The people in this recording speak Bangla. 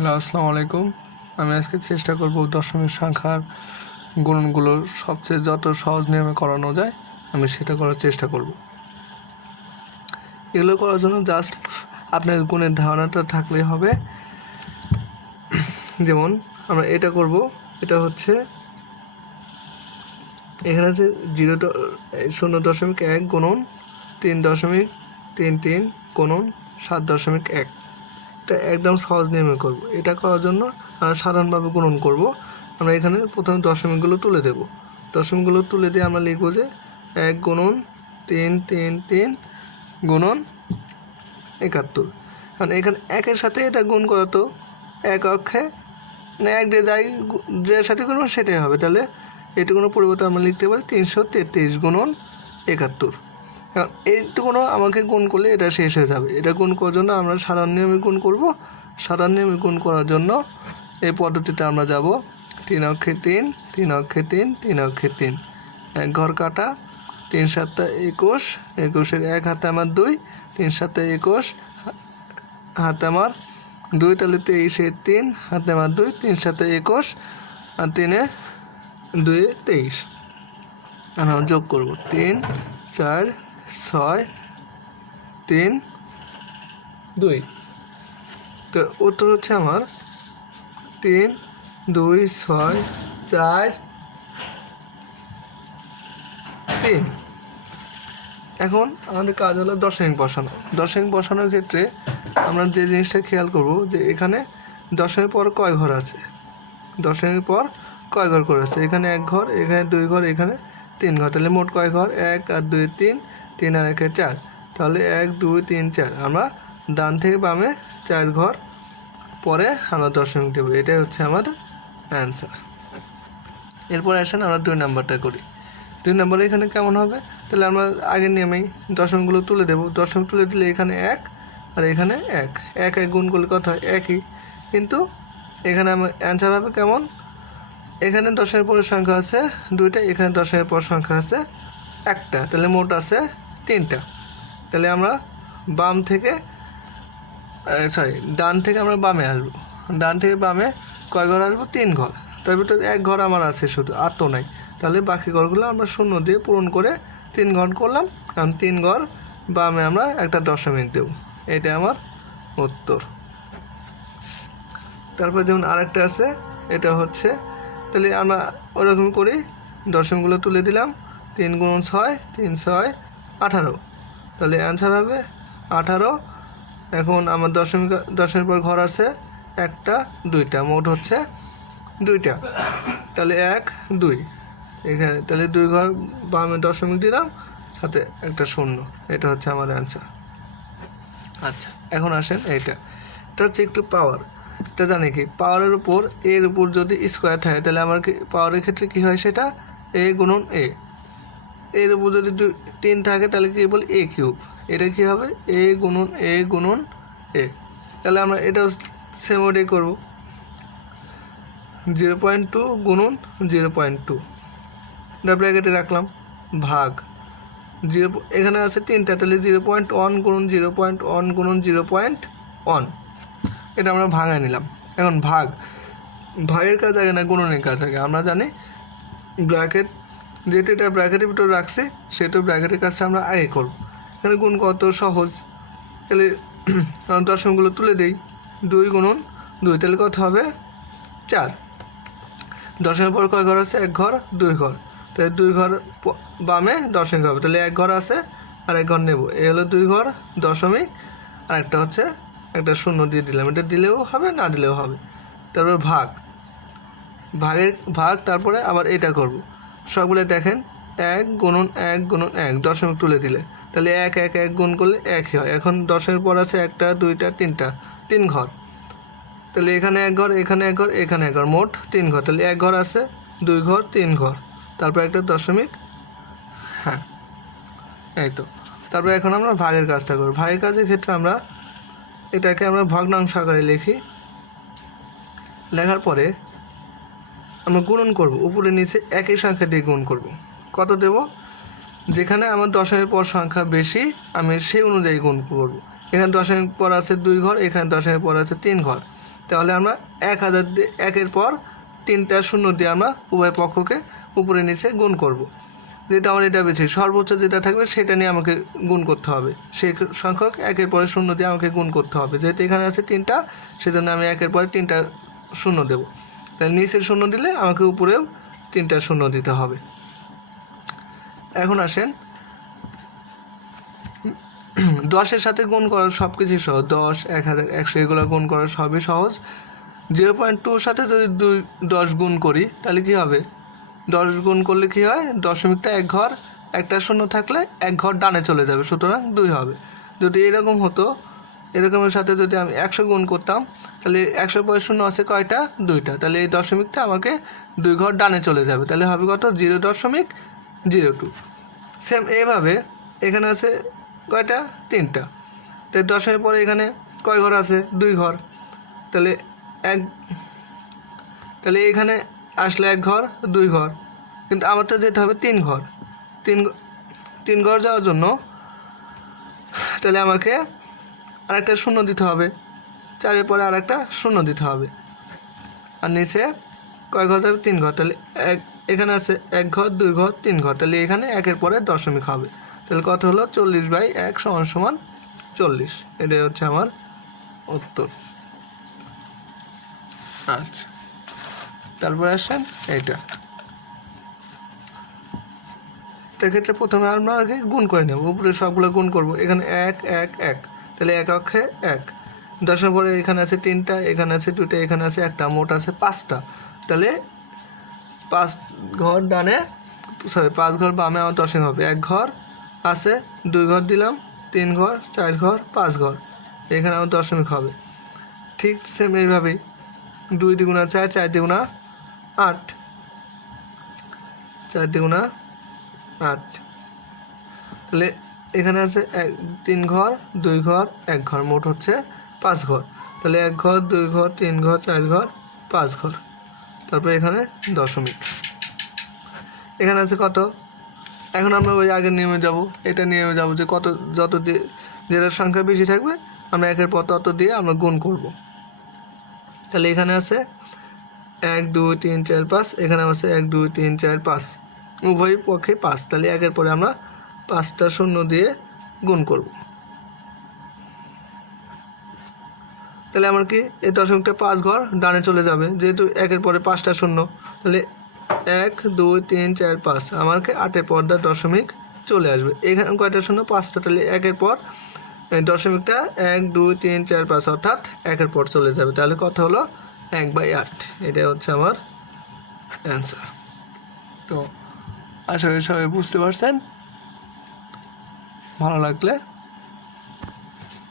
হ্যালো, আসসালামু আলাইকুম। আমি আজকে চেষ্টা করব দশমিক সংখ্যার গুণনগুলো সবচেয়ে যত সহজ নিয়মে করানো যায় আমি সেটা করার চেষ্টা করব। এগুলো করার জন্য জাস্ট আপনার গুণের ধারণাটা থাকলেই হবে। যেমন আমরা এটা করব, এটা হচ্ছে এখানে আছে 0.1 গুণন 3.33 গুণন 7.1। এটা একদম সহজ নিয়মে করব। এটা করার জন্য আমরা সাধারণভাবে গুণন করব। আমরা এখানে প্রথমে দশমিকগুলো তুলে দেব। দশমিকগুলো তুলে দিয়ে আমরা লিখব যে 1 গুণন 333 গুণন 71। কারণ এখানে একের সাথে এটা গুণ করা তো এক অক্ষে মানে এক দিয়ে যাই যে সাথে গুণ সেটাই হবে। তাহলে এটুকুনো পরিবর্তে আমরা লিখতে পারি 333 গুণন 71। এখন এইটুকুনো আমাকে গুণ করলে এটা শেষ হয়ে যাবে। এটা গুণ করার জন্য আমরা সাধারণ নিয়মে গুণ করব। সাধারণ নিয়মে গুণ করার জন্য এই পদ্ধতিতে আমরা যাব 3 অক্ষে 3, 3 অক্ষে 3, 3 অক্ষে 3, এক ঘর কাটা, 3 7 21, 21-এর এক হাতে আমার 2, 3 7 21 হাতে আমার 2, তাহলে 23-এর 3 হাতে আমার 2, 3 7 21 আর 3-এ 2 23। আমরা যোগ করব 3 4 6 3 2। তো উত্তর হচ্ছে আমার 3 2 6 4 3। এখন আমাদের কাজ হলো দশমিক বসানো। দশমিক বসানোর ক্ষেত্রে আমরা যে জিনিসটা খেয়াল করব যে এখানে দশমিক পর কয় ঘর আছে, দশমিক পর কয় ঘর করে আছে। এখানে এক ঘর, এখানে 2 ঘর, এখানে 3 ঘর। তাহলে মোট কয় ঘর? 1 আর 2 3, 3 আর 1 4। তাহলে 1 2 3 4। আমরা ডান থেকে বামে 4 ঘর পরে আমরা দশমিক দেব। এটাই হচ্ছে আমাদের অ্যান্সার। এরপর আসেন আমরা 2 নাম্বারটা করি। 2 নাম্বারে এখানে কেমন হবে? তাহলে আমরা আগের নিয়মেই দশমিকগুলো তুলে দেব। দশমিক তুলে দিলে এখানে 1 আর এখানে 1, 1 1 গুণ করলে কত হয়? একই। কিন্তু এখানে আমার অ্যান্সার হবে কেমন? এখানে দশের পরের সংখ্যা আছে 2টা, এখানে দশের পর সংখ্যা আছে 1টা। তাহলে মোট আছে 3টা। তাহলে আমরা বাম থেকে ডান থেকে আমরা বামে আসবো। ডান থেকে বামে কয় ঘর আসবো? 3 ঘর। তার ভিতরে 1 ঘর আমার আছে শুধু, আর তো নাই। তাহলে বাকি ঘরগুলো আমরা শূন্য দিয়ে পূরণ করে 3 ঘর করলাম। কারণ 3 ঘর বামে আমরা একটা দশমিক দেব। এটা আমার উত্তর। তারপর যেমন আরেকটা আছে, এটা হচ্ছে, তাহলে আমরা ওরকম করি, দশমিকগুলো তুলে দিলাম। 3 গুণ 6, 3 6 18। তাহলে অ্যান্সার হবে 18। এখন আমার দশমিক পর ঘর আছে 1টা 2টা, মোট হচ্ছে 2টা। তাহলে 1 2 এখানে, তাহলে 2 ঘর বামে দশমিক দিলাম, সাথে একটা শূন্য। এটা হচ্ছে আমার অ্যান্সার। আচ্ছা, এখন আসেন এটা হচ্ছে একটু পাওয়ার। এটা জানি কি, পাওয়ারের উপর এর উপর যদি স্কোয়ার থাকে তাহলে আমার পাওয়ারের ক্ষেত্রে কী হয়? সেটা এ গুণন এ। এর উপর যদি 3 থাকে তাহলে কি বল? এ কিউব। এটা কী হবে? এ গুণন এ গুণন এ। তাহলে আমরা এটাও সেম ওটাই করবো। 0.2 গুণন 0.2, এটা ব্র্যাকেটে রাখলাম, ভাগ 0, এখানে আছে 3টা, তাহলে 0.1 গুণন 0.1 গুণন 0.1। এটা আমরা ভাঙায় নিলাম। এখন ভাগের কাজ আগে না গুণনের কাজ আগে? আমরা জানি ব্র্যাকেট, যেহেতু এটা ব্র্যাকেটের ভিতরে রাখছি সেহেতু ব্র্যাকেটের কাজটা আমরা আগে করব। এখানে গুণ কত সহজ। তাহলে দশমিকগুলো তুলে দিই। 2 গুণন 2, তাহলে কত হবে? 4। দশমিক পর কয় ঘর আছে? 1 ঘর 2 ঘর। তাহলে 2 ঘর বামে দশমিক হবে, তাহলে 1 ঘর আছে আর 1 ঘর নেব। এ হলো 2 ঘর দশমিক, আর একটা হচ্ছে একটা শূন্য দিয়ে দিলাম। এটা দিলেও হবে, না দিলেও হবে। তারপর ভাগ, তারপরে আবার এটা করব। সবগুলো দেখেন 1 গুণন 1 গুণন 1, দশমিক তুলে দিলে তাহলে 1 1 1 গুণ করলে 1ই হয়। এখন দশমিক পর আছে 1টা 2টা 3টা, 3 ঘর। তাহলে এখানে 1 ঘর, এখানে 1 ঘর, এখানে 1 ঘর, মোট 3 ঘর। তাহলে 1 ঘর আছে, 2 ঘর, 3 ঘর, তারপর একটা দশমিক। হ্যাঁ, এই তো। তারপর এখন আমরা ভাগের কাজটা করব। ভাগের কাজের ক্ষেত্রে আমরা এটাকে আমরা ভগ্নাংশ আকারে লিখি। লেখার পরে আমরা গুণন করব, উপরে নিচে একই সংখ্যা দিয়ে গুণ করব। কত দেব? যেখানে আমার দশমিক পর সংখ্যা বেশি আমি সেই অনুযায়ী গুণ করব। এখানে দশমিক পর আছে 2 ঘর, এখানে দশমিক পর আছে 3 ঘর। তাহলে আমরা 1000 দিয়ে 1-এর পর 3টা শূন্য দিয়ে আমরা উভয় পক্ষকে উপরে নিচে গুণ করব। যেটা আমার এটা বেশি সর্বোচ্চ যেটা থাকবে সেটা নিয়ে আমাকে গুণ করতে হবে, সেই সংখ্যক 1-এর পরে শূন্য দিয়ে আমাকে গুণ করতে হবে। যেহেতু এখানে আছে 3টা, সেজন্য আমি 1-এর পরে 3টা শূন্য দেব। তাহলে নিচের শূন্য দিলে আমাকে উপরেও 3টা শূন্য দিতে হবে। এখন আসেন 10-এর সাথে গুণ করা সব কিছুই সহজ। 10, 1000, 100 এগুলো গুণ করা সবই সহজ। 0.2-র সাথে যদি 10 গুণ করি তাহলে কী হবে? 10 গুণ করলে কী হয়? দশমিকটা এক ঘর, একটা শূন্য থাকলে এক ঘর ডানে চলে যাবে, সুতরাং 2 হবে। যদি এরকম হতো, এরকমের সাথে যদি আমি 100 গুণ করতাম তাহলে 100 পরে শূন্য আছে কয়টা? 2টা। তাহলে এই দশমিকটা আমাকে 2 ঘর ডানে চলে যাবে, তাহলে হবে কত? 0.02। সেম এইভাবে এখানে আছে কয়টা? 3টা। তাই 10-এর পরে এখানে কয় ঘর আছে? 2 ঘর। তাহলে এখানে আসলে 1 ঘর, 2 ঘর, কিন্তু আমার তো যেতে হবে 3 ঘর। 3 ঘর যাওয়ার জন্য তাহলে আমাকে আরেকটা শূন্য দিতে হবে, 4-এর পরে আরেকটা শূন্য দিতে হবে। আর নিচে কয় ঘর যাবে? 3 ঘর। তাহলে এখানে আছে 1 ঘর, 2 ঘর, 3 ঘর। তাহলে এখানে 1-এর পরে দশমিক হবে। তাহলে কত হলো? 40/1 = 40। এটাই হচ্ছে আমার উত্তর। আচ্ছা, তারপরে আসেন এটার ক্ষেত্রে প্রথমে আমরা আগে গুণ করে নেব, উপরে সবগুলো গুণ করব। এখানে 1, 1, 1, তাহলে 1 অক্ষে 1। 10-এর পরে এখানে আছে 3টা, এখানে আছে 2টা, এখানে আছে 1টা, মোট আছে 5টা। তাহলে 5 ঘর ডানে, 5 ঘর বামে আমার দশমিক হবে। 1 ঘর আছে, 2 ঘর দিলাম, 3 ঘর, 4 ঘর, 5 ঘর, এখানে আমার দশমিক হবে। ঠিক সেম এইভাবেই 2 দ্বিগুণা 4, 4 দ্বিগুণা 8, 4 দ্বিগুণা 8। তাহলে এখানে আছে 3 ঘর, 2 ঘর, 1 ঘর, মোট হচ্ছে 5 ঘর। তাহলে 1 ঘর, 2 ঘর, 3 ঘর, 4 ঘর, 5 ঘর। তারপরে এখানে দশমিক। এখানে আছে কত? এখন আমরা ওই আগের নিয়মে যাব, এটা নিয়মে যাব যে কত, যত দিয়ে যেটার সংখ্যা বেশি থাকবে আমরা 1-এর পর তত দিয়ে আমরা গুণ করব। তাহলে এখানে আছে 1, 2, 3, 4, 5, এখানে আছে 1, 2, 3, 4, 5, উভয় পক্ষে 5। তাহলে 1-এর পরে আমরা 5টা শূন্য দিয়ে গুণ করব। তাহলে আমার কি এই দশমিকটা 5 ঘর ডানে চলে যাবে, যেহেতু 1-এর পরে 5টা শূন্য। তাহলে 1, 2, 3, 4, 5, আমাকে 8-এর পর দশমিক চলে আসবে। এখানে কয়টা শূন্য? 5টা। তাহলে 1-এর পর দশমিকটা 1, 2, 3, 4, 5 অর্থাৎ 1-এর পর চলে যাবে। তাহলে কত হলো? 1/8। এটাই হচ্ছে আমার অ্যান্সার। তো আশা করি সবাই বুঝতে পারছেন। ভালো লাগলে